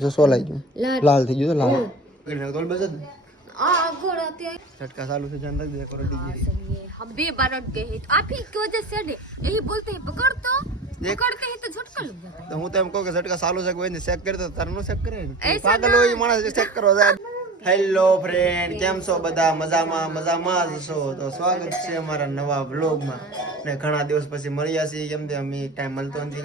જો સોલાઈ ગયું લાલ લાલ થઈ ગયું તો લાલ તોલ બસ જ आ गोड़ आते हैं झटका चालू से जान लग देखो रेडी गिरी ये हम भी बार अट गए हैं तो आप ही की वजह से अड़े यही बोलते हैं पकड़ तो देख। पकड़ते हैं तो झटका लग जाता તો હું તો એમ કહું કે ઝટકા ચાલુ છે કોઈ ચેક કરી તો તારનું ચેક કરે ને. ऐसा પાગલ હોય એ માણસ ચેક કરવા જાય હેલો ફ્રેન્ડ કેમ છો બધા મજામાં મજામાં જ છો તો સ્વાગત છે અમારા નવા વ્લોગમાં ને ઘણા દિવસ પછી મળ્યા છીએ કેમ કે અમે ટાઈમ મળતો નથી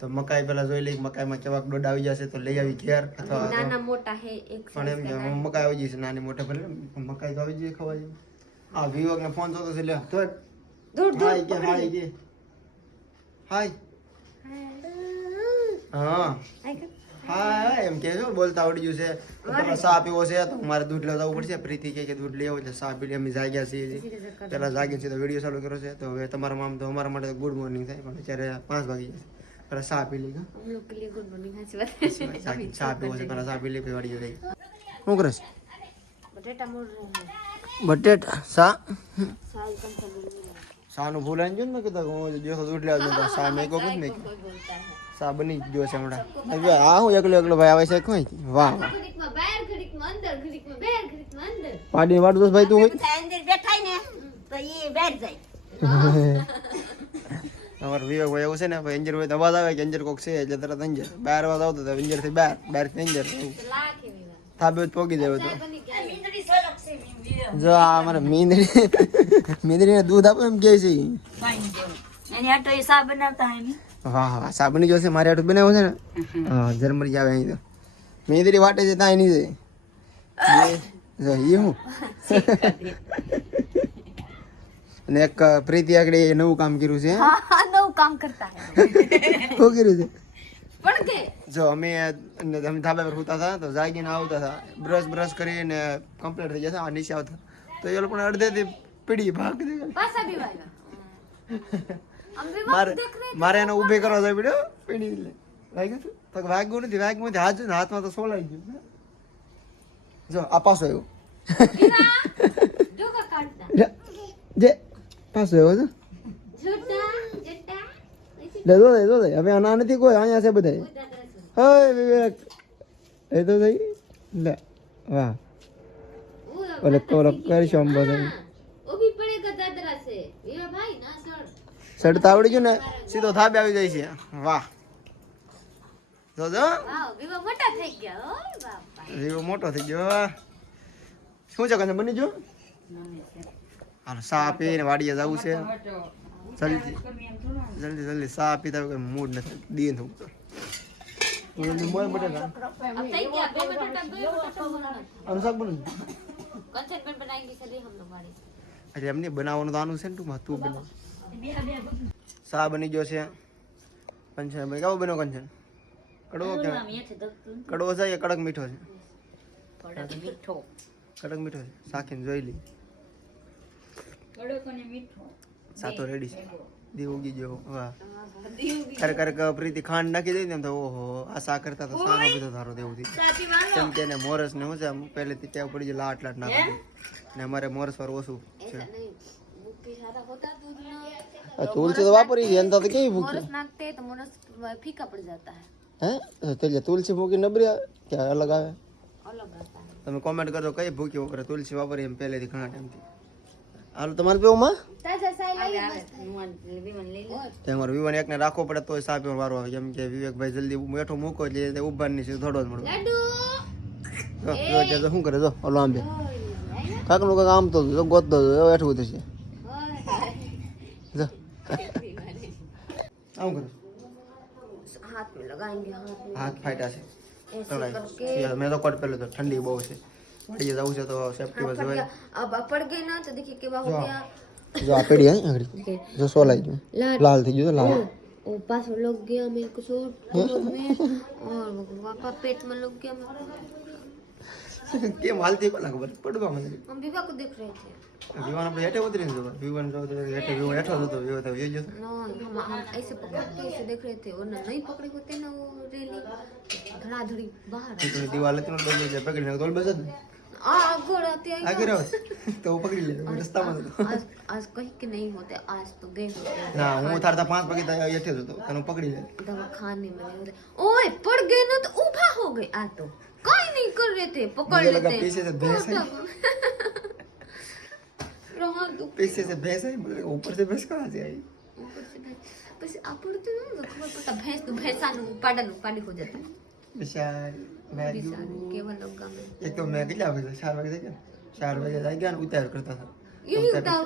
તો મકાઈ પેલા જોઈ લઈ મકાઈમાં કેવાક દોડ આવી જશે તો લઈ આવી ઘેર અથવા નાના મોટા હે એક પણ એમ મકાઈ આવી જશે નાની મોટા ભલે મકાઈ તો આવી જઈએ ખવા જેવી આ વિવેક ને ફોન જોતો છે લે તો દોડ દોડ કે હાય કે. હાય. હા. હા એમ કે છો બોલતા આવડી ગયું છે. તમારે સાપ પીવો છે તો મારે દૂધ લેવા જવું પડશે. પ્રીતિ કે દૂધ લેવો છે સા પી અમે જાગ્યા છીએ. પેલા જાગી છીએ તો વીડિયો ચાલુ કર્યો છે. તો હવે તમારા મામ તો અમારા માટે ગુડ મોર્નિંગ થાય પણ અત્યારે પાંચ વાગી જશે પેલા ચા પી લઈ હા हम लोग के लिए गुड मॉर्निंग हाँ बात ચા- ચા પીવો છે પેલા ચા પી લઈ પછી વાડી જઈએ શું કરે છે बटेटा मोड़ रहे हैं બટેટા સા साल कम कर लेंगे શાનું ભૂલાઈ ગયું ને મેં કીધું હું જો દૂધ લેવા જતો શા મેં કહું મેં કીધું कोई बोलता है શા બની જ ગયો છે હમણાં હવે આ હું એકલો એકલો ભાઈ આવે છે કોઈ વાહ વાહ घड़ीक में बाहर घड़ीक में अंदर घड़ीक में बाहर घड़ीक में अंदर પાડી વાડ દોસ્ત ભાઈ તું હોય બધા અંદર બેઠા ને તો એ બહાર જાય અમારો વિવેક ભાઈ એવું છે ને એન્જર હોય તો આવે કે એન્જર કોક છે એટલે તરત એન્જર. બહાર અવાજ આવતો તો એન્જરથી બહાર બહારથી એન્જર. થાબે પોગી જાય તો. જો આ અમારે મીંદડી મીંદડીને દૂધ આપો એમ કે છે. એની આ વાહ વાહ સાબુની જોશે મારી આટલું બનાવ્યું છે ને? હા જરમરી આવે અહીં તો. મેંદરી વાટે છે ત્યાં એની છે. એ હું. અને એક પ્રીતિ આગળ એ નવું કામ કર્યું છે. હા નવું કામ કરતા શું કર્યું છે? પણ કે જો અમે અમે ધાબા પર સૂતા હતા તો જાગીને આવતા હતા. બ્રશ બ્રશ કરીને કમ્પ્લીટ થઈ જતા નીચે આવતા. તો એ લોકોને અડધેથી પીડી ભાગ પાછા બીવાયા મારે મારે એને ઊભે કરવા જાય પડ્યો પીડી વાગ્યું તો વાગ્યું નથી વાગ્યું નથી. હાથ હાથમાં તો સોલાઈ ગયું જો આ પાછો આવ્યો. જે પાછું આવ્યો છે? લેજો લેજો લઈ હવે આના નથી કોઈ? અહીંયા છે બધા હવે વિવેક. એ તો થઈ લે વાહ. ઓલે કોરો કરી શોમ બધે ઓભી પડે કદા દરાસે વિવા ભાઈ ના સડ સડ તો આવડી ગયું ને? સીધો થાબે આવી જાય છે. વાહ. જોજો વિવો મોટો થઈ ગયો વિવો મોટો શું છે કને બની ગયો. હાલ સા પીને વાડીએ જવું છે. જલ્દી જલ્દી જલ્દી સા પીતા કોઈ મૂડ નથી. દિન ઉગતો અરે એમને બનાવવાનું તો આનું છે ને ટૂંકમાં તું બનાવ. સા બની ગયો છે. કંચન ભાઈ કેવો બન્યો કંચન? કડવો કડવો છે કડક મીઠો છે? કડક મીઠો છે. સાખીને જોઈ લઈ કડક અને મીઠો સાતો રેડી છે દીવગી જો વાહ ખરેખર પ્રીતિ ખાંડ નાખી દઈ ને તો ઓહો આ સા કરતા તો સારો બધો ધારો દેવું થી કેમ કે એને મોરસ ને હું છે પહેલેથી ટેવ પડી જાય લાટ લાટ નાખી ને અમારે મોરસ પર ઓછું છે તુલસી તો વાપરી છે તો કેવી ભૂકી મોરસ નાખતે તો મોરસ ફીકા પડી જતા હે હે તો તુલસી ભૂકી નબરી કે અલગ આવે અલગ આવે તમે કોમેન્ટ કરો કઈ ભૂકી વપરે તુલસી વાપરી એમ પહેલેથી ઘણા ટાઈમથી હાલો તમારે પીવું માં? એકને રાખવો પડે તોય સા વારો આવે. કેમ કે વિવેકભાઈ જલ્દી બેઠો મૂકો એટલે ઊભા નહીં થોડો જ મળે. શું કરે જો ઓલો આંબે. કાકનું કાંક આમ તો ગોતતો બેઠવું થશે આમ કરો. હાથ ફાટ્યા છે. મેં તો કટ પેલો તો ઠંડી બહુ છે. ये जाऊ से तो सेफ्टी हाँ, बस भाई अब पड़ गए ना तो देखिए केवा हो गया जो आ पड़ी है अगर जो सो लाई जो लाल थी जो लाल। ओ पास लोग गया मेरे को सो हाँ। और पापा पेट में लोग गया के। माल देखो ना खबर पड़वा मैंने हम विवा को देख रहे थे। विवान ने बैठे उतरे जो विवान ने जो बैठे वो बैठा तो विवा तो ये जो नो हम हम ऐसे पकड़ के ऐसे देख रहे थे और नहीं पकड़े होते ना वो रेली। धड़ाधड़ी बाहर। दीवार तो लोग जब पकड़ने को तो बस आ घोड़ा ते आगे रहो तो वो पकड़ ले रास्ता मत तो आज आज कहीं के नहीं होते आज तो गए होते ना हूँ उतारता पाँच पगे येठे तो तने पकड़ी ले दवा खाने में ओए पड़ गए ना तो ऊभा हो गए आ तो कोई नहीं कर रहे थे पकड़ लेते पीछे से भैंस है रोहा तू पीछे से भैंस है ऊपर से भैंस कहाँ से आई ऊपर से भैंस बस आपण तो खबर पड़ता भैंस तो भैंसा नु पाडन पाडी हो जाता है મેં એક તો મેં કેટલા વાગે ચાર વાગે થઈ ગયા ચાર વાગે જાય ગયા ને ઉતાર કરતા હતા.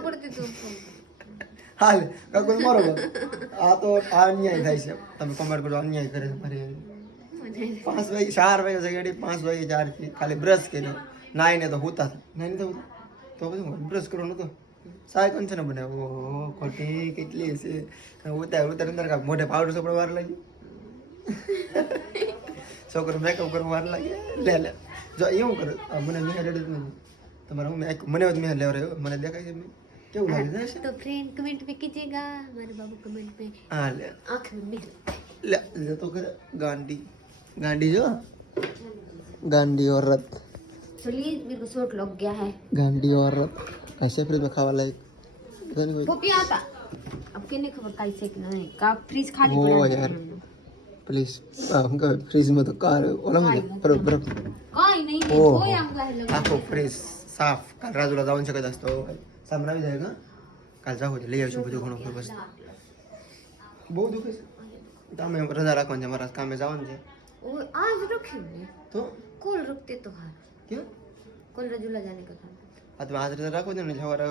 પડતી તું હાલ કાકો મારો આ તો આ અન્યાય થાય છે. તમે કમેન્ટ કરો અન્યાય કરે છે મારી. પાંચ વાગે ચાર વાગે જગાડી પાંચ વાગે ચારથી ખાલી બ્રશ કર્યો. નાઈને તો હોતા હતા. નાઈને તો તો પછી બ્રશ કરવો નતો સાહેબ કોણ છે ને બને ઓહો ખોટી કેટલી છે. ઉતાર ઉતાર અંદર મોઢે પાવડર ચોપડો વાર લાગી છોકરો મેકઅપ કરવા વાર લાગે લે લે જો એવું કરે આ મને મેં રેડી જ નથી તમારે હું મેં મને જ મેં લેવા રહ્યો મને દેખાય છે મેં કેવું લાગે છે तो फ्रेंड कमेंट पे कीजिएगा हमारे बाबू कमेंट पे હા લે आंख में मिल લે લે तो कर गांडी गांडी जो गांडी औरत चलिए मेरे को चोट लग गया है गांडी औरत ऐसे फ्रिज में खावा लायक पता नहीं कोई पपी आता अब के नहीं खबर कैसे कि नहीं का फ्रिज खाली वो पड़ा है। प्लीज़ हमका फ्रिज में तो कार ओला हाँ, में पर तो पर कोई नहीं कोई हमका हेलो आपको फ्रिज साफ़ कल रात वाला जाऊँ सके दस्तो सामना भी जाएगा? कल जा ले आओ सुबह को बस। बहुत दुख है। तो दा मैं रजा रखो जे मारा काम में जावन जे ओ आज रुकी तो? कोल रुकते तो हाँ। क्यों? कोल रजुला जाने का था। આદવા આદરે રાખો જને જવારા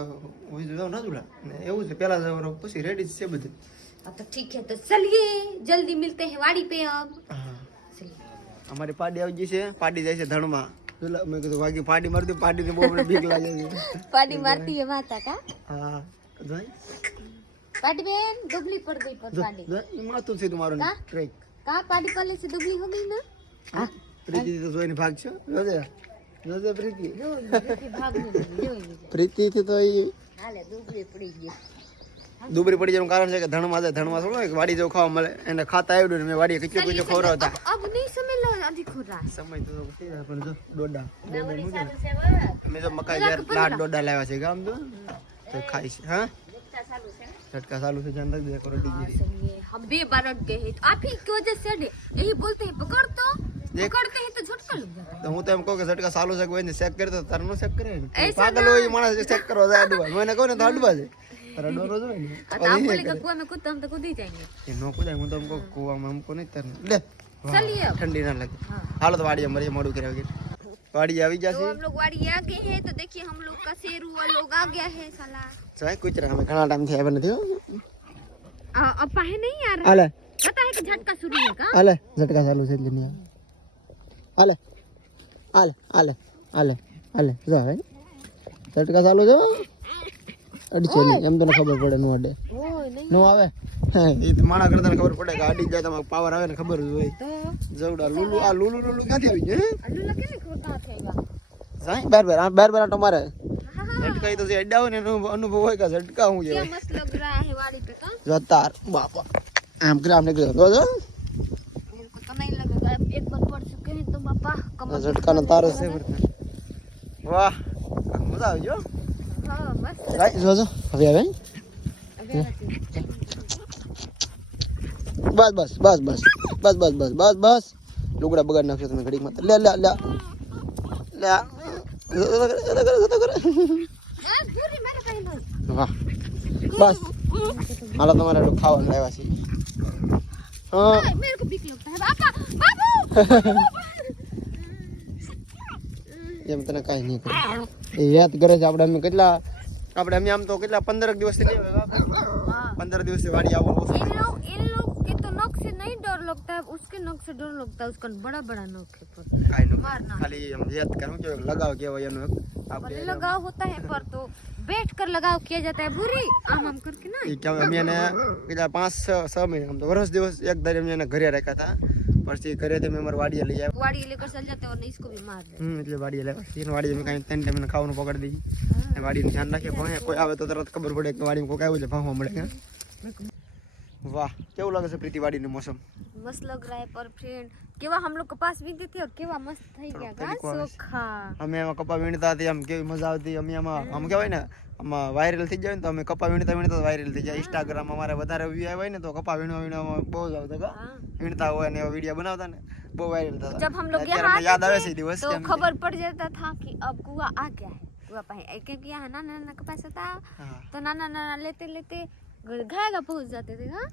ઉઈ દો ના જુલા ને એવું છે પેલા જવારો પછી રેડી છે બધું अब तो ठीक है तो चलिए जल्दी मिलते हैं वाड़ी पे अब। અમારી પાડી આવી જશે પાડી જાય છે ધણમાં મેં કીધું વાગી પાડી મારતી પાડી ને બહુ બીક લાગે છે પાડી મારતી એ માતા કા હા પાડી બેન દુબલી પડ ગઈ પર પાડી એ માતું છે તમારું ટ્રેક કા પાડી પર લેસે દુબલી હો ગઈ ના હા પ્રીતિ તો જોઈને ભાગ છો જોજે જોજે પ્રીતિ પ્રીતિ તો એ હાલે દુબલી પડી ગઈ દુબરી પડી જવાનું કારણ છે કે ધણમાં છે ધણમાં થોડું વાડી જો ખાવા મળે એને ખાતા આવડ્યું ને મેં વાડી કીચું કીચું ખવડાવતા અબ નહીં સમય લો આધી ખોરા સમય તો પણ જો ડોડા મેં તો મકાઈ યાર લાડ ડોડા લાવ્યા છે ગામ તો તો ખાઈશ હા झटका सालू से जान तक दिया करो डीजे हम भी बरट गए हैं तो आप ही की वजह से यही बोलते हैं पकड़ तो पकड़ते हैं तो झटका लग जाता है तो हूं तो हम को के झटका सालू से कोई ने चेक करे तो तरनो चेक करे पागल होई माणस चेक करो जा डुबा मैंने को ने धाडवा है ठंडी ना लगे हालो तो वाड़ी हमारी मोड़ू कर वाड़ी आ गई तो हम लोग वाड़ी आ गए हैं तो देखिए हम लोग का शेरू और लोग आ गया है साला चाहे कुछ रहा हमें घना टाइम थे बने थे अब पाहे नहीं आ रहा अले पता है कि झटका शुरू होगा अले झटका चालू से दुनिया अले अले अले अले अले जा भाई झटका चालू जा अड़ चली एम तो खबर पड़े नो अड़े नो आवे ई तो माना करदा खबर पड़े गाड़ी जा तो पावर आवे ने खबर होई जवड़ा लुलू आ लुलू लुलू का थी आवी ने लुलू के नहीं खबर का थी आगा बार बार बार बार तो मारे झटका ही तो से अड्डा हो ने अनुभव होय का झटका हूँ ये मस्त लग रहा है वाली पे का जतार बाबा एम ग्राम निकल दो दो झटका न तार से वाह मज़ा आ गया જોજો હવે આવે બસ બસ બસ બસ બસ બસ બસ બસ બસ લુગડા બગાડ નાખશો તમે ઘડીકમાં લે લે લે વાહ બસ હાલો તમારે ખાવાનું લાવ્યા છે હા એમ તને નહીં કરે એ યાદ કરે છે આપણે અમે કેટલા આપણે અમે આમ તો કેટલા નહીં વાડી આવો एक घरे रखा था પછી ઘરે અમે અમારા વાડીએ લઈ આવ્યા वाड़ी लेकर चल जाते हैं और इसको भी मार देते હમ એટલે વાડીએ લઈ આવ્યા વાડી અમે કાંઈ ત્રણ ટાઈમ ખાવાનું પકડી દઈએ અને વાડીનું ધ્યાન રાખીએ પણ કોઈ આવે તો તરત ખબર પડે કે વાડીમાં કોઈ આવ્યું છે ભાવવા મળે કે વાહ કેવું લાગે છે પ્રીતિવાડી નું મોસમ? મસ્ત લગ રહા હે પર ફ્રેન્ડ કેવા હમ લોગ કપાસ વીણતે થે કેવા મસ્ત થઈ ગયા ગા સોખા અમે એમાં કપા વીણતા હતી આમ કેવી મજા આવતી અમે આમાં આમ કહેવાય ને આમાં વાયરલ થઈ જાય ને તો અમે કપા વીણતા વીણતા વાયરલ થઈ જાય. ઇન્સ્ટાગ્રામ અમારે વધારે વ્યૂ આવ્યા ને તો કપા વીણવા વીણવામાં બહુ જ આવતા ગા. વીણતા હોય ને એવા વિડિયો બનાવતા ને બહુ વાયરલ થતા. જબ હમ લોગ યાદ આવે છે દિવસ તો ખબર પડ જતા થા કે અબ કુવા આ ગયા है કુવા પાસે. ક્યોંકિ યહાં નાના નાના કપાસ હતા. તો નાના નાના લેતે લેતે लेते घायगा पहुंच जाते थे हाँ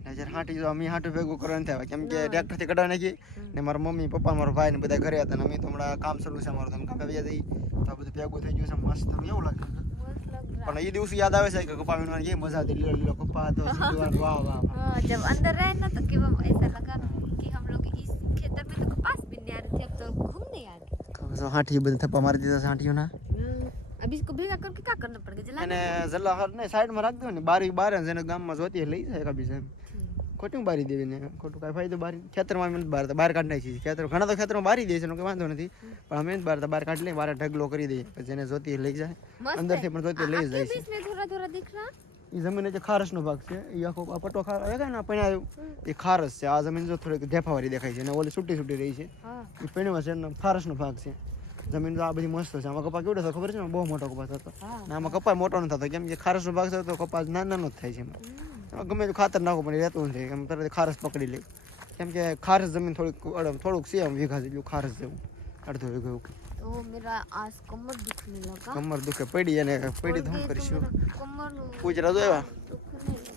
ને જ્યારે હાંટી જો અમે હાંટું ભેગું કરવાનું થયા કેમ કે ટ્રેક્ટર થી કઢાવી નાખી ને મારા મમ્મી પપ્પા મારો ભાઈ ને બધા ઘરે હતા ને અમે તો હમણાં કામ શરૂ છે અમારું તો અમે કામે વ્યા જઈ તો આ બધું ભેગું થઈ ગયું છે મસ્ત એવું લાગે मस्त लग रहा પણ એ દિવસ યાદ આવે છે કે કપા વીણવાની કેવી મજા હતી લીલો લીલો કપા હતો સીધું વાહ વાહ વાહ हाँ जब अंदर रहे ना तो केवल ऐसा लगा कि हम लोग इस खेतर में तो कपास बीनने आ रहे थे अब तो घूमने आ गए તો હાંઠી બધું થપ્પા મારી દીધા છે હાંઠીઓના हम्म, अब इसको भेगा करके क्या करना पड़ेगा जला અને જલ્લા હાર ને સાઈડમાં રાખી દો ને બારી બાર જ એને ગામમાં જોતી હોય લઈ જાય કભી સાહેબ ખોટું બારી દેવી ને ખોટું કાંઈ ફાયદો બારી ખેતરમાં અમે નથી બારતા બહાર કાઢી નાખી છીએ ખેતર ઘણા તો ખેતરમાં બારી દે છે એનો કંઈ વાંધો નથી પણ અમે નથી બારતા બહાર કાઢી લઈએ બાર ઢગલો કરી દઈએ પછી જેને જોતી હોય લઈ જાય मस्त અંદરથી પણ જોતી હોય લઈ જ જાય છે बीच में थोड़ा थोड़ा दिख रहा એ જમીન જે ખારસનો ભાગ છે એ આખો આ પટ્ટો ખાર આવે ને પણ એ ખારસ છે આ જમીન જો થોડીક ધેફાવાળી દેખાય છે અને ઓલી છૂટી છૂટી રહી છે हाँ એ પીણીમાં છે એનો ખારસનો ભાગ છે જમીન તો આ બધી મસ્ત છે. આમાં કપા કેવડો થતો ખબર છે બહુ મોટો કપાસ હતો. આમાં કપા મોટો નથી થતો. કેમ કે ખારસનો ભાગ થતો કપાસ નાનો જ થાય છે એમાં. ગમે તે ખાતર નાખવું પણ રહેતું નથી. એમ તરત ખારસ પકડી લે. કેમ કે ખારસ જમીન થોડીક અડમ થોડુંક છે એમ વીઘા જેટલું ખારસ જેવું. અડધો વીઘો એવું. કમર દુખને કમર દુખે પડી અને પડી તો કરીશું કમર પૂજરા જો એવા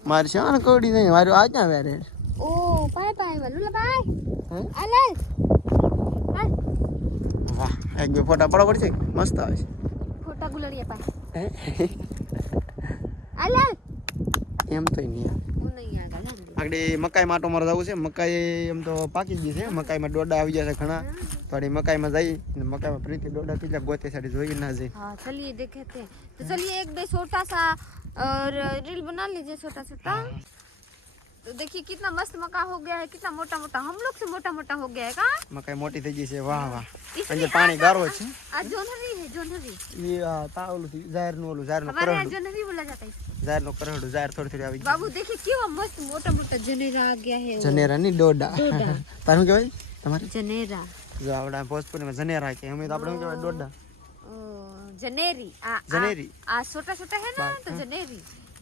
મારે છે ને નહીં મારું આજ ના વેરે ઓ પાય પાય વલુલા ભાઈ અલલ એક બે ફોટા પડો પડશે મસ્ત આવે છે. ફોટા ગુલડીએ પાસે આલા એમ તો નહીં આગળ મકાઈ માટો મારે જવું છે. મકાઈ એમ તો પાકી ગઈ છે. મકાઈમાં ડોડા આવી જશે ઘણા. થોડી મકાઈમાં જઈ અને મકાઈમાં પ્રીતિ ડોડા કેટલા ગોતે સાડી જોઈ ના જઈ ચલીએ ચલિए દેખતે તો ચલિए એક બે છોટા સા રીલ બના લીજે છોટા છોટા तो देखिए कितना मस्त मका हो गया है कितना मोटा मोटा हम लोग से मोटा मोटा हो गया है का મકાઈ મોટી થઈ ગઈ છે વાહ વાહ इसलिए અંદર પાણી ગારો છે आज जोनहरी है जोनहरी એ આ તા ઓલું થી જાહેરનું ઓલું જાહેરનું हमारे यहाँ કરડું जोनहरी बोला जाता है इसको। જાહેરનું કરડું જાહેર થોડી થોડી આવી ગઈ बाबू देखिए क्यों मस्त मोटा मोटा जनेरा आ गया है वो। જનેરા ની દોડા દોડા. તારું કહેવાય તમારે जनेरा જો આપણા ભોજપુરીમાં જનેરા કે અમે તો આપણે શું કહેવાય દોડા ओ, जनेरी आ, आ, जनेरी। आ छोटा छोटा है ना बात,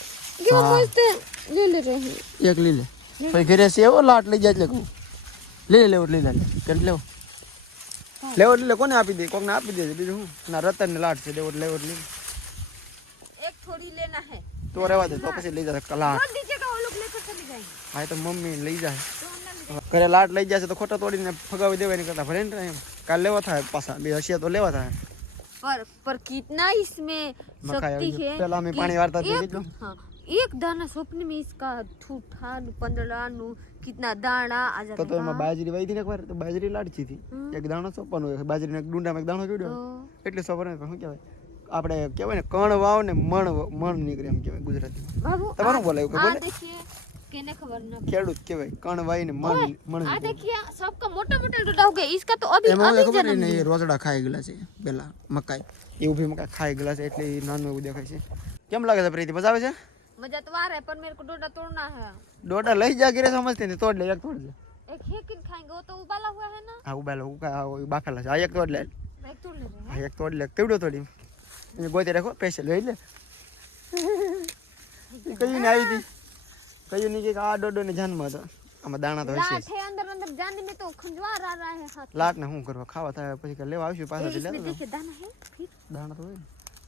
ये वो मस्त है ले ले रहे हैं એક લઈ લે પછી ઘરે છે એવો લાટ લઈ જાય એટલે કહું લઈ લે લેવો લઈ લે કેમ લેવો લેવો એટલે કોને આપી દે કોકને આપી દે બીજું શું ના રતન ને લાટ છે લેવો લેવો લઈ લે. एक थोड़ी लेना है તો રહેવા દે તો પછી લઈ જશે લાટ छोड़ दीजिएगा वो लोग लेकर चले जाएंगे હા એ તો મમ્મી લઈ જાય तो अंदर ले ઘરે લાટ લઈ જશે તો ખોટા તોડીને ફગાવી દેવાય નહીં કરતા ભલે ને એમ કાલ લેવા થાય પાછા બે હશે તો લેવા થાય पर पर कितना इसमें मकाई शक्ति अभी है पहला हमें कि पानी वारता थी, एक, देख लो। हाँ, एक दाना स्वप्न में इसका ठूठा नु पंद्रह नु कितना दाना आ તો जाता તો એમાં है બાજરી વાઈ હતી ને એકવાર તો બાજરી લાડચી હતી એક દાણો સોંપવાનો હોય બાજરીનો એક ડુંડામાં એક દાણો જોડ્યો तो એટલે સોંપવાનો શું કહેવાય આપણે કહેવાય ને કણ વાવ ને મણ વ- મણ નીકળે એમ કહેવાય ગુજરાતીમાં बाबू તમારું બોલે એવું आ બોલે देखिए कहने खबर ना ખેડૂત કહેવાય કણ વાઈ ને મણ ओए, મણ आ નીકળે. देखिए सबका मोटा मोटा डोडा हो गया इसका तो अभी એમાં अभी શું ખબર जन्म ને लिया। એ રોજડા ખાઈ ગયેલા છે પેલા મકાઈ એ ઊભી મકાઈ ખાઈ ગયેલા છે એટલે એ નાનું એવું દેખાય છે કેમ લાગે છે પ્રીતિ મજા આવે છે मजा तो आ रहा है पर मेरे को डोडा तोड़ना है દોડા લઈ જા ઘરે સમજતી નહીં તોડ લે એક તોડ લે एक है किन खाएंगे वो तो उबाला हुआ है ना હા ઉભા લે ઉભા આ ઓય બાફેલા છે આ એક તોડ લે एक तोड़ ले रहे हैं હા એક તોડ લે કેવડો તોડી એ ગોતી રાખો સ્પેશિયલ લઈ લે એ કયું ને આવી હતી કયું નહીં કે આ દોડો ને જાનમાં હતો આમાં દાણા તો હશે लाठ है अंदर अंदर जाने में तो खंजवार आ रहा है हाथ લાટ ને શું કરવા ખાવા થાય પછી કે લેવા આવશું ए, પાછા इसमें લેતો देखिए दाना है फिर દાણા તો હોય ને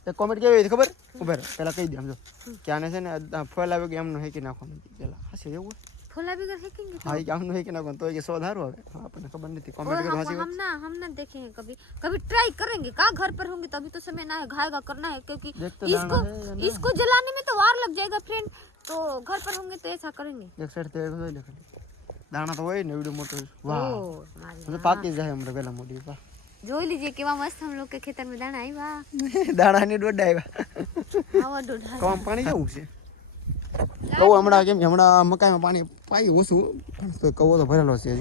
એક કોમેન્ટ કેવી હતી ખબર ઉભેર પેલા કહી દે સમજો કે આને છે ને આ ફળ આવ્યો કે એમનું હેકી નાખવાનું પેલા હાસી એવું હોય? फूला भी फेंकेंगे હા એ કે આમનું હેકી નાખવાનું તો એ કે સો ધારું આવે હા, આપણને ખબર નથી और કોમેન્ટ કરો हम હાસી हम ना हम ना देखे हैं कभी कभी ट्राई करेंगे का घर पर होंगे तभी तो समय ना है घायगा करना है क्योंकि देख तो इसको दाना है या ना? इसको जलाने में तो वार लग जाएगा फ्रेंड तो घर पर होंगे तो ऐसा करेंगे એક સાઈડ તે એક જોઈ લે ખાલી દાણા તો હોય ને એવડું મોટું વાહ ओ, हमारे તો પાકી જ જોઈ લીજે કેવા મસ્ત હમ લોકો ખેતર માં દાણા આવ્યા દાણા ને દોડા આવ્યા આવા દોડા કોમ પાણી જવું છે કવો હમણાં કેમ હમણાં મકાઈમાં પાણી પાઈ ઓછું પણ કવો તો ભરેલો છે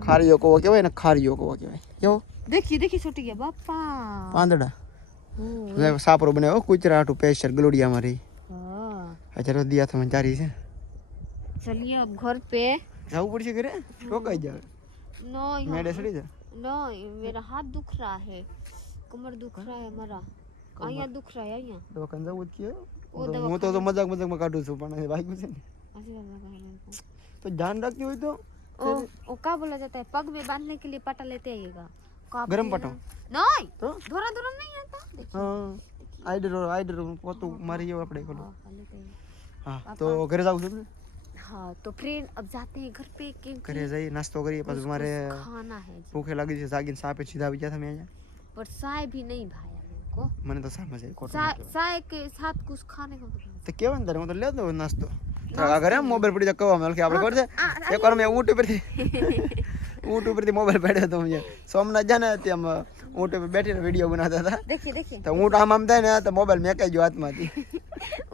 ખારીયો કવો કહેવાય ને ખારીયો કવો કહેવાય કેવો દેખી દેખી છૂટી ગયા બાપા પાંદડા સાપરો બનાવ્યો કુચરા હાટું પેશર ગલોડિયા માં રહી અત્યારે દિયા તમે ચારી છે ચલિયો ઘર પે જવું પડશે ઘરે રોકાઈ જાવ નો મેડે સડી જાય नो मेरा हाथ दुख रहा है कमर दुख रहा है हमारा અહીંયા दुख रहा है અહીંયા દવાખાને જવું જ ઓ કે હું તો તો મજાક મજાકમાં કાઢું છું પણ વાગ્યું છે ને आशीर्वाद लगा लेना। તો ધ્યાન રાખતી હોય તો ओ ओ क्या बोला जाता है पग में बांधने के लिए पटा लेते आइएगा का गरम बोलेगा? पटा? नहीं તો धोरा धोरा नहीं आता देखिए હા આઈડર આઈડર પોતું મારી જેવું આપણે ખોલું हाँ, हाँ, लेते आइए। હા તો ઘરે જાવ છું हाँ तो फ्रेंड अब जाते हैं घर पे क्योंकि ઘરે જઈ નાસ્તો કરીએ પછી મારે खाना है जी। ભૂખે લાગી છે જાગીને સાપે સીધા આવી ગયા તમે અહીંયા पर चाय भी नहीं भाया मेरे को મને તો સામે છે ખોટું चाय ન કહેવાય. चाय के साथ कुछ खाने को बोला। તો કેવાય ને તારે હું તો લેતો હોઉં નાસ્તો તારા આ ઘરે મોબાઈલ પડી જાય કહેવા કે આપણે ખબર છે એક વાર મેં ઊંટ ઉપરથી ઊંટ ઉપરથી મોબાઈલ પડ્યો હતો મેં સોમનાથ જાય ને ત્યાં અમે ઊંટ ઉપર બેઠીને વિડીયો બનાવતા હતા देखिए देखिए તો ઊંટ આમ આમ થાય ને તો મોબાઈલ મેકાઈ ગયો હાથમાંથી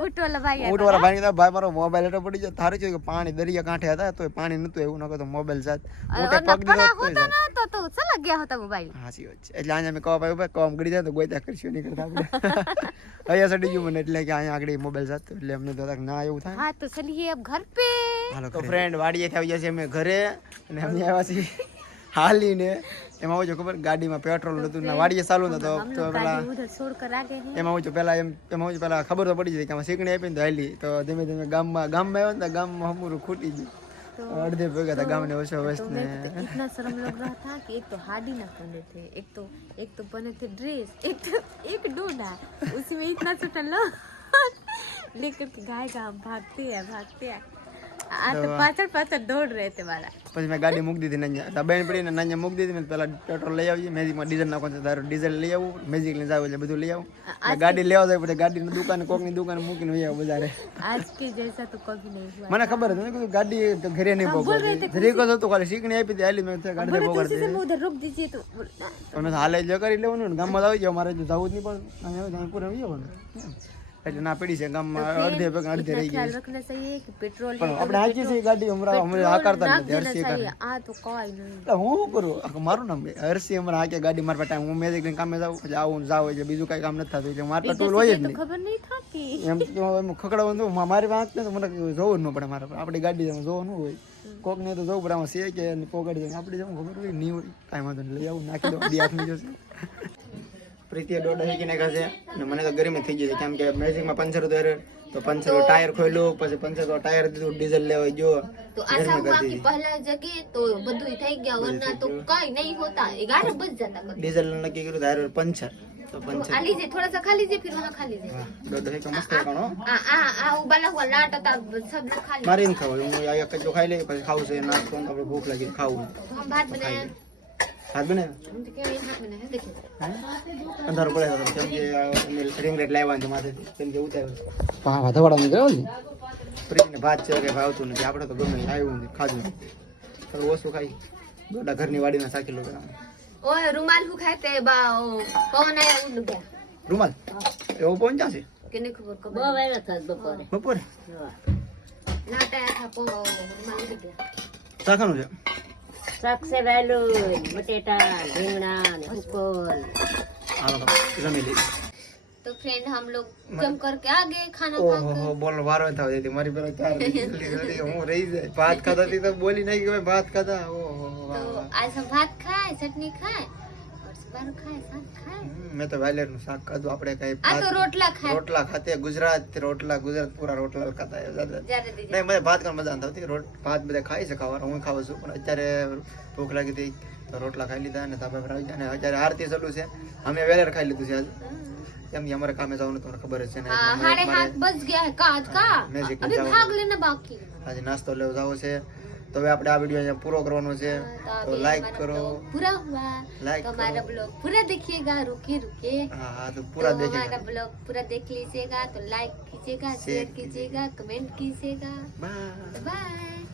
ઉટવાલા ભાઈ ઉટવાલા ભાઈ મારો મોબાઈલ એટલો પડી ગયો. થારે કે પાણી દરિયા કાંઠે હતા તો પાણી નતું એવું ન કહો મોબાઈલ સાથ ઉટે પગ દીધો તો તો તો ચલા ગયા હતા મોબાઈલ? હાસી વાત એટલે આને અમે કહો ભાઈ કોમ ગડી જાય તો ગોતા કરશું નહીં કરતા આપણે. અહીંયા સડી ગયું મને એટલે કે અહીંયા આગળ મોબાઈલ સાથ એટલે અમને તો ના એવું થાય. હા તો ચલીએ અબ ઘર પે. તો ફ્રેન્ડ વાડીએ થી આવી જશે અમે ઘરે અને અમે આવ્યા છીએ. હાલીને એમાં હોય છે ખબર ગાડીમાં પેટ્રોલ નતું ને વાડીએ ચાલુ નતો हम તો लोग પેલા गाड़ी उधर छोड़ कर आ गए हैं એમાં હોય છે પેલા એમ એમાં હોય છે પેલા ખબર તો પડી જાય કે આમાં શીખણી આપી ને તો હાલી તો ધીમે ધીમે ગામમાં ગામમાં આવ્યો ને તો ગામમાં હમુરું ખૂટી ગયું અડધે ભેગા હતા ગામને ઓછો तो વસ્તુ मेरे को तो इतना शर्म लग रहा था कि एक तो हाडी ना पहने थे एक तो एक तो पहने थे ड्रेस एक तो एक डोना उसमें इतना छोटा लो लेकर के गाय का हम भागते हैं भागते हैं મેં ગાડી મૂકી દીધી નંજા બેન પડીને નંજા મૂકી દીધી મેં પહેલાં પેટ્રોલ લઈ આવજે મેજિકમાં ડીઝલ નાખો તો ડીઝલ લઈ આવું મેજિક જાવ એટલે બધું લઈ આવું. ગાડી લેવા જાય પછી ગાડીની દુકાન કોકની દુકાન મૂકીને લઈ આવું મને ખબર હતી ગાડી ઘરે નહીં પહોંચે ધરીકો ખાલી શીખને આપી હતી આલી તમે હાલે જો કરી લેવું ગામમાં આવી જાવ મારે જવું જ નહીં પણ એટલે ના પડી છે ગામમાં અડધે પગ અડધે રહી ગઈ રખને સહી કે પેટ્રોલ પણ આપણે હાચી છે ગાડી હમરા હમરે આકારતા નથી હરસી કરે આ તો કોઈ નહીં. હું શું કરું? મારું નામ હરસી અમરા હાકે ગાડી મારવા ટાઈમ. હું મેજિક ને કામે જાઉં એટલે આવું જાવ એટલે બીજું કઈ કામ નથી થતું. એટલે મારે ટોલ હોય જ નહીં. ખબર નહીં થતી. એમ તો એમ ખકડાવું તો મારી વાંક ને તો મને જોવું ન પડે મારે આપણી ગાડી જોવું ન હોય. કોક ને તો જવું પડે. આમાં છે કે પોગાડી જાય આપણે જવું ખબર હોય નહીં હોય. કાંઈ વાંધો લઈ આવું નાખી દો ગાડી હાથમાં જશે. પ્રીતિએ દોઢ શીખી નાખ્યા છે અને મને તો ગરમી થઈ ગઈ છે કેમ કે મેજિકમાં પંચર હતો એટલે તો પંચર ટાયર ખોલ્યું પછી પંચર તો ટાયર દીધું ડીઝલ લેવા ગયો तो ऐसा हुआ कि पहला जगह तो बदुई થઈ ગયા वरना तो कहीं नहीं होता ग्यारह बज जाता कभी ડીઝલ નક્કી કર્યું ટાયર પંચર તો तो પંચર खा लीजिए थोड़ा सा खा लीजिए फिर वहाँ खा लीजिए હા દોઢ શીખો મસ્ત કાણો आ आ आ उबाला हुआ लाट था सब लोग खा મારી ને ખાવું હું આ કચો ખાઈ લઈ પછી ખાવું છે નાસ્તો ને આપણે ભૂખ લાગી ખાવું तो हम भात बनाया હાથ બનાવ્યો અંધારું પડે કેમ કે રિંગ રેટ લાવવાનું છે માથેથી. કેમ કે ઉતાર્યું પા વાતાવરણ ગયો ને ભાત છે કે ભાવતું નથી. આપણે તો ગમે લાવ્યું નથી ખાધું થોડું ઓછું ખાઈ. ગોડા ઘરની વાડીમાં સાકી લોકો ઓય રૂમાલ હું ખાય તે પવન આયા રૂમાલ? એવો પવન ક્યાં છે? બપોરે. બપોરે? નાટા થા પવન રૂમાલ ઉડ ગયા. સાખાનું છે? શાક છે વહેલું બટેટા રીંગણા ને ઉપકોલ હાલો તો જમી લઈ तो फ्रेंड हम लोग जम करके आ गए खाना खा ઓહો હો બોલ વારો થાવ દેતી મારી પેલા ચાર જલ્દી જલ્દી હું રહી જાય ભાત ખાધા હતી તો બોલી નહીં કે ભાઈ ભાત ખાધા ઓહો तो आज हम भात खाए चटनी खाए और બાર ખાય શાક ખાય હમ, મેં તો વાયલેટ શાક ખાધું. આપણે કઈ આ તો રોટલા ખાય રોટલા ખાતે ગુજરાત રોટલા ગુજરાત પૂરા રોટલા ખાતા નહીં મને ભાત પણ મજા આવતી. રોટ ભાત બધા ખાઈ છે હું ખાવું છું. પણ અત્યારે ભૂખ લાગી હતી તો રોટલા ખાઈ લીધા અને તાપા પર અને અત્યારે આરતી ચાલુ છે. અમે વેલેર ખાઈ લીધું છે આજ. એમ અમારે કામે જવાનું તમને ખબર છે ને. હાડે હાથ બસ ગયા કાજ કા? અભી ભાગ લેને બાકી. આજે નાસ્તો લેવા જાવ છે. તો હવે આપણે આ વિડીયો અહીંયા પૂરો કરવાનો છે तो તો अभी લાઈક हमारा કરો ब्लॉग पूरा हुआ लाइक तो हमारा करो। ब्लॉग पूरा देखिएगा रुके रुके હા હા તો પૂરા तो દેખે हमारा ब्लॉग पूरा देख लीजिएगा तो लाइक कीजिएगा शेयर शेयर कीजिएगा कमेंट कीजिएगा બાય बाय